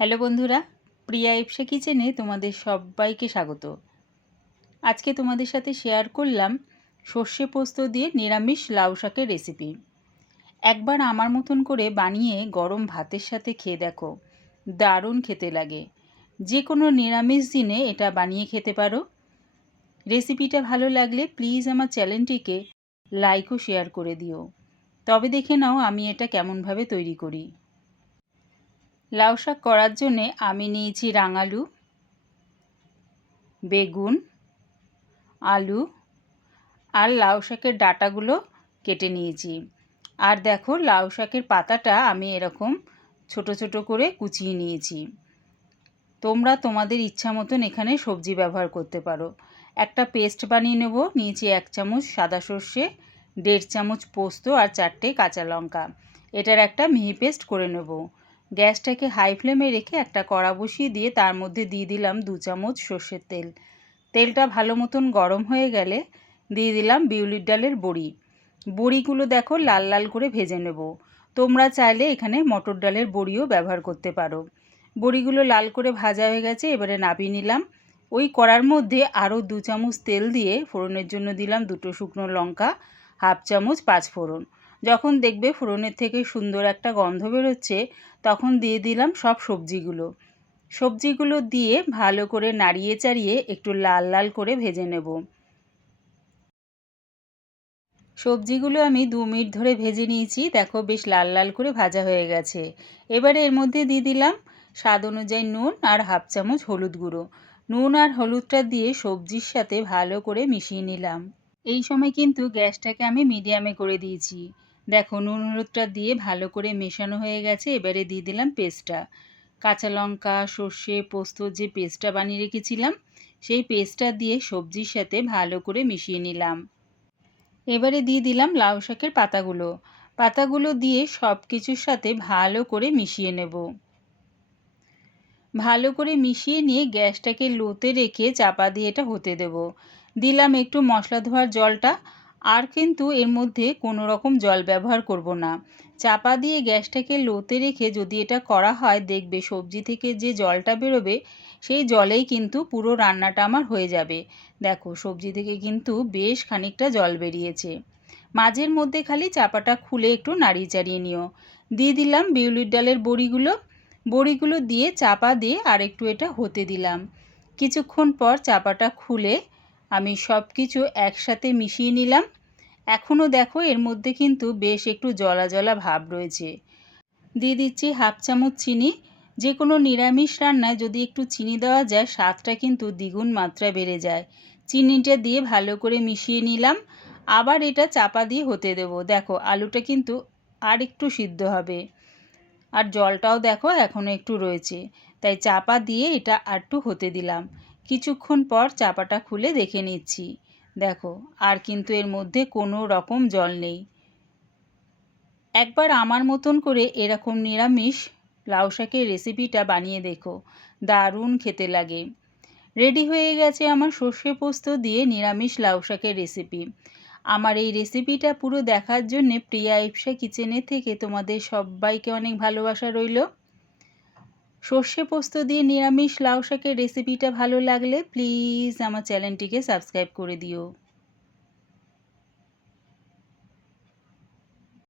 Hello বন্ধুরা, প্রিয়া ইপসা কিচেনে তোমাদের সবাইকে স্বাগত। আজকে তোমাদের সাথে শেয়ার করলাম সর্ষে পোস্ত দিয়ে নিরামিষ লাউ শাকের রেসিপি। একবার আমার মতন করে বানিয়ে গরম ভাতের সাথে খেয়ে দেখো, দারুণ খেতে লাগে। যে কোনো নিরামিষ দিনে এটা বানিয়ে খেতে পারো। রেসিপিটা ভালো লাগলে প্লিজ আমার চ্যানেলটিকে লাইক ও শেয়ার করে দিও। তবে দেখে নাও আমি এটা কেমনভাবে তৈরি করি। লাউ শাক করার জন্যে আমি নিয়েছি রাঙালু, বেগুন, আলু আর লাউ শাকের ডাঁটাগুলো কেটে নিয়েছি। আর দেখো লাউ শাকের পাতাটা আমি এরকম ছোট ছোট করে কুচিয়ে নিয়েছি। তোমরা তোমাদের ইচ্ছা মতন এখানে সবজি ব্যবহার করতে পারো। একটা পেস্ট বানিয়ে নেব। নিয়েছি 1 চামচ সাদা সর্ষে, 1.5 চামচ পোস্ত আর 4টে কাঁচা লঙ্কা। এটার একটা মিহি পেস্ট করে নেব। গ্যাসটাকে হাই ফ্লেমে রেখে একটা কড়া বসিয়ে দিয়ে তার মধ্যে দিয়ে দিলাম 2 চামচ সর্ষের তেল। তেলটা ভালো মতন গরম হয়ে গেলে দিয়ে দিলাম বিউলির ডালের বড়ি। বড়িগুলো দেখো লাল লাল করে ভেজে নেব। তোমরা চাইলে এখানে মটর ডালের বড়িও ব্যবহার করতে পারো। বড়িগুলো লাল করে ভাজা হয়ে গেছে, এবারে নামিয়ে নিলাম। ওই কড়ার মধ্যে আরও 2 চামচ তেল দিয়ে ফোড়নের জন্য দিলাম 2টো শুকনো লঙ্কা, 1/2 চামচ পাঁচফোড়ন। যখন দেখবে ফোড়নের থেকে সুন্দর একটা গন্ধ বেরোচ্ছে তখন দিয়ে দিলাম সব সবজিগুলো দিয়ে ভালো করে নাড়িয়ে চাড়িয়ে একটু লাল লাল করে ভেজে নেব। সবজিগুলো আমি 2 মিনিট ধরে ভেজে নিয়েছি। দেখো বেশ লাল লাল করে ভাজা হয়ে গেছে। এবারে এর মধ্যে দিয়ে দিলাম স্বাদ অনুযায়ী নুন আর 1/2 চামচ হলুদ গুঁড়ো। নুন আর হলুদটা দিয়ে সবজির সাথে ভালো করে মিশিয়ে নিলাম। এই সময় কিন্তু গ্যাসটাকে আমি মিডিয়ামে করে দিয়েছি। দেখো নুন হলুদটা দিয়ে ভালো করে মেশানো হয়ে গেছে। এবারে দিয়ে দিলাম পেস্টটা। কাঁচা লঙ্কা, সর্ষে, পোস্ত যে পেস্টটা বানিয়ে রেখেছিলাম সেই পেস্টটা দিয়ে সবজির সাথে ভালো করে মিশিয়ে নিলাম। এবারে দিয়ে দিলাম লাউ শাকের পাতাগুলো দিয়ে সব কিছুর সাথে ভালো করে মিশিয়ে নেব। ভালো করে মিশিয়ে নিয়ে গ্যাসটাকে লোতে রেখে চাপা দিয়ে এটা হতে দেব। দিলাম একটু মশলা ধোয়ার জলটা। আর কিন্তু এর মধ্যে কোনো রকম জল ব্যবহার করব না। চাপা দিয়ে গ্যাসটাকে লোতে রেখে যদি এটা করা হয় দেখবে সবজি থেকে যে জলটা বেরোবে সেই জলেই কিন্তু পুরো রান্নাটা আমার হয়ে যাবে। দেখো সবজি থেকে কিন্তু বেশ খানিকটা জল বেরিয়েছে। মাঝের মধ্যে খালি চাপাটা খুলে একটু নাড়িয়ে চাড়িয়ে নিও। দিয়ে দিলাম বিউলির ডালের বড়িগুলো দিয়ে চাপা দিয়ে আর একটু এটা হতে দিলাম। কিছুক্ষণ পর চাপাটা খুলে আমি সব কিছু একসাথে মিশিয়ে নিলাম। এখনও দেখো এর মধ্যে কিন্তু বেশ একটু জলা জলা ভাব রয়েছে। দিয়ে দিচ্ছি 1/2 চামচ চিনি। যে কোনো নিরামিষ রান্নায় যদি একটু চিনি দেওয়া যায় স্বাদটা কিন্তু দ্বিগুণ মাত্রায় বেড়ে যায়। চিনিটা দিয়ে ভালো করে মিশিয়ে নিলাম। আবার এটা চাপা দিয়ে হতে দেব। দেখো আলুটা কিন্তু আর একটু সিদ্ধ হবে। আর জলটাও দেখো এখনও একটু রয়েছে, তাই চাপা দিয়ে এটা আরটু হতে দিলাম। কিছুক্ষণ পর চাপাটা খুলে দেখে নিচ্ছি। দেখো আর কিন্তু এর মধ্যে কোনো রকম জল নেই। একবার আমার মতন করে এরকম নিরামিষ লাউ শাকের রেসিপিটা বানিয়ে দেখো, দারুণ খেতে লাগে। রেডি হয়ে গেছে আমার সর্ষে পোস্ত দিয়ে নিরামিষ লাউ শাকের রেসিপি। আমার এই রেসিপিটা পুরো দেখার জন্যে প্রিয়া ইপসা কিচেনের থেকে তোমাদের সবাইকে অনেক ভালোবাসা রইল। সর্ষে পোস্ত দিয়ে নিরামিষ লাউ শাকের রেসিপিটা ভালো লাগলে প্লিজ আমার চ্যানেলটিকে সাবস্ক্রাইব করে দিও।